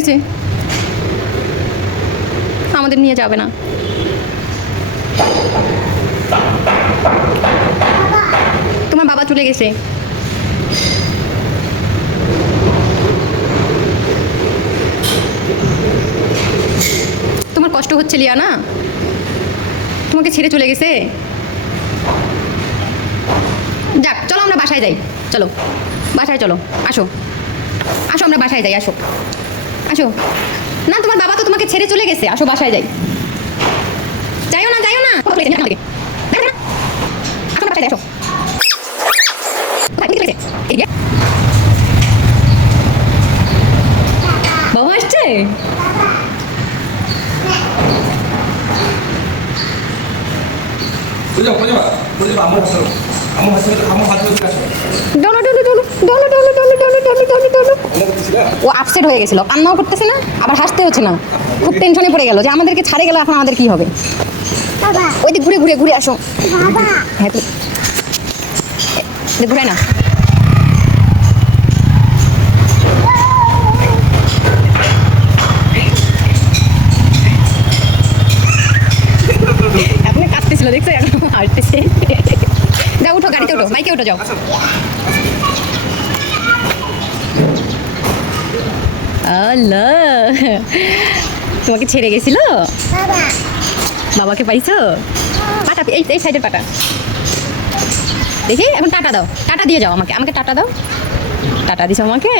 গেছে, আমাদের নিয়ে যাবে না। তোমার বাবা চলে গেছে। তোমার কষ্ট হচ্ছে লিয়া না, তোমাকে ছেড়ে চলে গেছে। যাক, চলো আমরা বাসায় যাই। চলো বাসায় চলো, আসো আসো, আমরা বাসায় যাই, আসো আসো। না, তোমার বাবা তো তোমাকে ছেড়ে চলে গেছে, আসো বাসায় যাই। যাইও না, যাইও না, আসো আমরা বাসায় যাই, আসো। বাবা আসছে। ও আপসেট হয়ে গেছিল, কান্নাও করতেছে না, আবার হাসতে হচ্ছে না, খুব টেনশনে পড়ে গেল যে আমাদেরকে ছাড়ে গেল, এখন আমাদের কি হবে। ওই দিক ঘুরে ঘুরে ঘুরে আসো। হ্যাঁ, তুই ঘুরে না। এখন কাঁদতেছিল, দেখছো, এখন হাঁটতেছে। যাও, উঠো, গাড়িতে উঠো, বাইকে উঠো, যাও। আল্লাহ, তোমাকে ছেড়ে গেছিল। বাবাকে পাইছো? পাটা, এই সাইডের পাটা দেখি। এখন টাটা দাও, টাটা দিয়ে যাও আমাকে, আমাকে টাটা দাও। টাটা দিছো আমাকে।